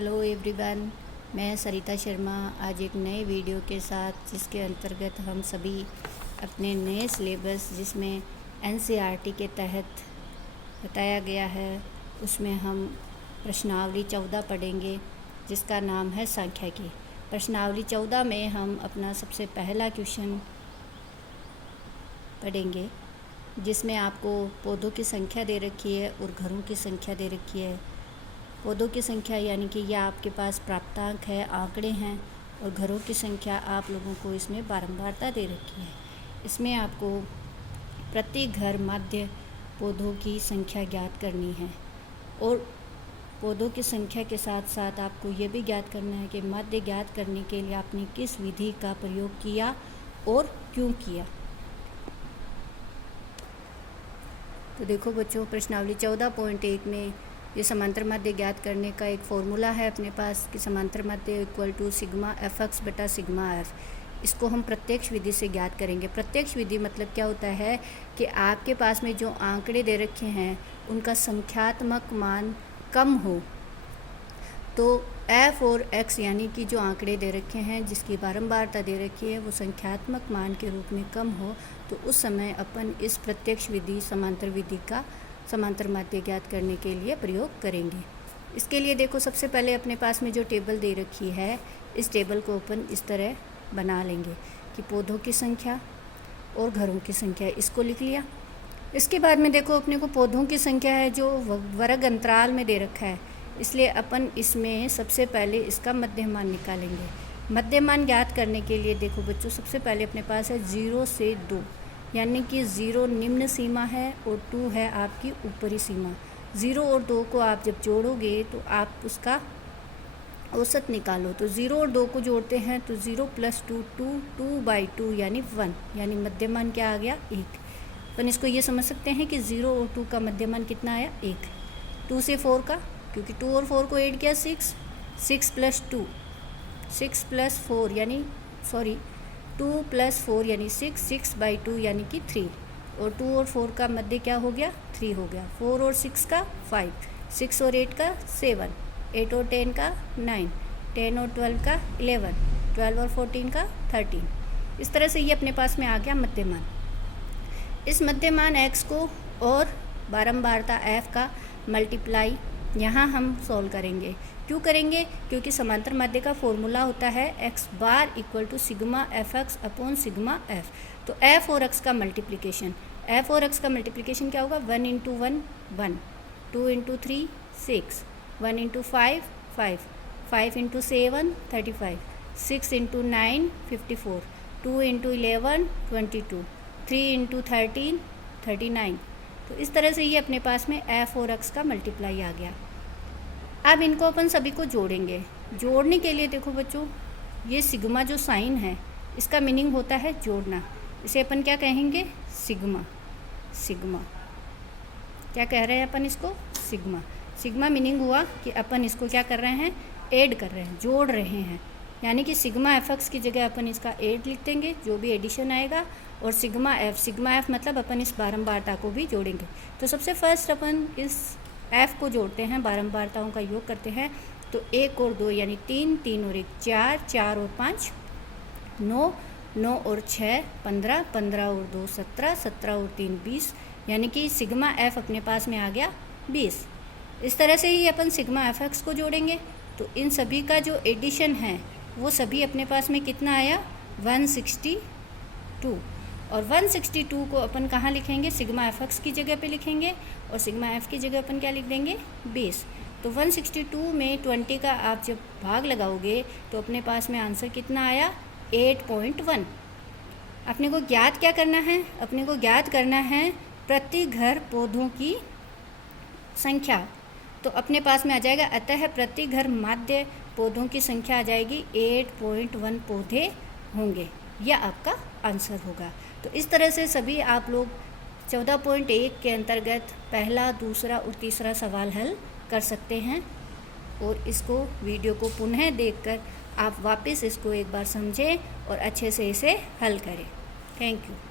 Hello everyone, मैं सरिता शर्मा आज एक नए वीडियो के साथ, जिसके अंतर्गत हम सभी अपने नए सिलेबस जिसमें एनसीईआरटी के तहत बताया गया है, उसमें हम प्रश्नावली 14 पढ़ेंगे, जिसका नाम है सांख्यिकी। प्रश्नावली 14 में हम अपना सबसे पहला क्वेश्चन पढ़ेंगे, जिसमें आपको पौधों की संख्या दे रखी है और घरों की संख्या दे रखी है। पौधों की संख्या यानी कि यह आपके पास प्राप्तांक है, आंकड़े हैं, और घरों की संख्या आप लोगों को इसमें बारंबारता दे रखी है। इसमें आपको प्रति घर माध्य पौधों की संख्या ज्ञात करनी है, और पौधों की संख्या के साथ साथ आपको ये भी ज्ञात करना है कि माध्य ज्ञात करने के लिए आपने किस विधि का प्रयोग किया और क्यों किया। तो देखो बच्चों, प्रश्नावली 14.1 में ये समांतर माध्य ज्ञात करने का एक फॉर्मूला है अपने पास कि समांतर माध्य equal to sigma F X बटा सिग्मा एफ। इसको हम प्रत्यक्ष विधि से ज्ञात करेंगे। प्रत्यक्ष विधि मतलब क्या होता है कि आपके पास में जो आंकड़े दे रखे हैं उनका संख्यात्मक मान कम हो, तो एफ और एक्स यानी कि जो आंकड़े दे रखे हैं जिसकी बारंबारता दे रखी है वो संख्यात्मक मान के रूप में कम हो, तो उस समय अपन इस प्रत्यक्ष विधि समांतर विधि का समांतर माध्य ज्ञात करने के लिए प्रयोग करेंगे। इसके लिए देखो, सबसे पहले अपने पास में जो टेबल दे रखी है, इस टेबल को अपन इस तरह बना लेंगे कि पौधों की संख्या और घरों की संख्या, इसको लिख लिया। इसके बाद में देखो, अपने को पौधों की संख्या है जो वर्ग अंतराल में दे रखा है, इसलिए अपन इसमें सबसे पहले इसका मध्यमान निकालेंगे। मध्यमान ज्ञात करने के लिए देखो बच्चों, सबसे पहले अपने पास है 0 से 2, यानी कि 0 निम्न सीमा है और 2 है आपकी ऊपरी सीमा। 0 और 2 को आप जब जोड़ोगे तो आप उसका औसत निकालो। तो 0 और 2 को जोड़ते हैं तो 0 + 2 2/2 यानी 1, यानी मध्यमान क्या आ गया 1। अपन इसको ये समझ सकते हैं कि 0 और 2 का मध्यमान कितना आया 1। 2 से 4 का, क्योंकि 2 और 4 को ऐड किया 6, 6 + 2, 6 + 4 यानी 2 + 4 यानी 6, 6/2 यानी कि 3, और 2 और 4 का मध्य क्या हो गया 3 हो गया। 4 और 6 का 5, 6 और 8 का 7, 8 और 10 का 9, 10 और 12 का 11, 12 और 14 का 13। इस तरह से ये अपने पास में आ गया मध्यमान। इस मध्यमान x को और बारंबारता f का मल्टीप्लाई यहाँ हम सॉल्व करेंगे। क्यों करेंगे? क्योंकि समांतर माध्य का फॉर्मूला होता है x bar equal to sigma F X upon sigma F. तो f और x का मल्टीप्लिकेशन, f और x का मल्टीप्लिकेशन क्या होगा 1 × 1 1, 2 × 3 6, 1 × 5 5, 5 × 7 35, 6 × 9 54, 2 × 11 22, 3 × 13 39। तो इस तरह से ये अपने पास में f और x का मल्टीप्लाई आ गया। अब इनको अपन सभी को जोड़ेंगे। जोड़ने के लिए देखो बच्चों, ये सिग्मा जो साइन है इसका मीनिंग होता है जोड़ना। इसे अपन क्या कहेंगे सिग्मा। सिग्मा क्या कह रहे हैं अपन इसको सिग्मा। सिग्मा मीनिंग हुआ कि अपन इसको क्या कर रहे हैं ऐड कर रहे हैं, जोड़ रहे हैं, यानी कि सिग्मा एफ एक्स की जगह अपन इसका ऐड लिख देंगे, जो भी एडिशन आएगा, और सिग्मा एफ मतलब अपन इस बारंबारता को भी जोड़ेंगे। तो सबसे फर्स्ट अपन इस f को जोड़ते हैं, बारंबारताओं का योग करते हैं। तो 1 और 2 यानी 3, 3 और 1 4, 4 और 5 9, 9 और 6 15, 15 और 2 17, 17 और 3 20, यानी कि सिग्मा f अपने पास में आ गया 20। इस तरह से ही अपन सिग्मा एफ एक्स को जोड़ेंगे। तो इन सभी का जो एडिशन है वो सभी अपने पास में कितना आया 162, और 162 को अपन कहाँ लिखेंगे सिग्मा एफ एक्स की जगह पे लिखेंगे, और सिग्मा एफ की जगह अपन क्या लिख देंगे 20। तो 162 में 20 का आप जब भाग लगाओगे तो अपने पास में आंसर कितना आया 8.1। अपने को ज्ञात क्या करना है, अपने को ज्ञात करना है प्रति घर पौधों की संख्या। तो अपने पास में आ जाएगा, अतः प्रति घर माध्य पौधों की संख्या आ जाएगी 8.1 पौधे होंगे। यह आपका आंसर होगा। तो इस तरह से सभी आप लोग 14.1 के अंतर्गत पहला, दूसरा और तीसरा सवाल हल कर सकते हैं, और इसको वीडियो को पुनः देखकर आप वापस इसको एक बार समझें और अच्छे से इसे हल करें। Thank you.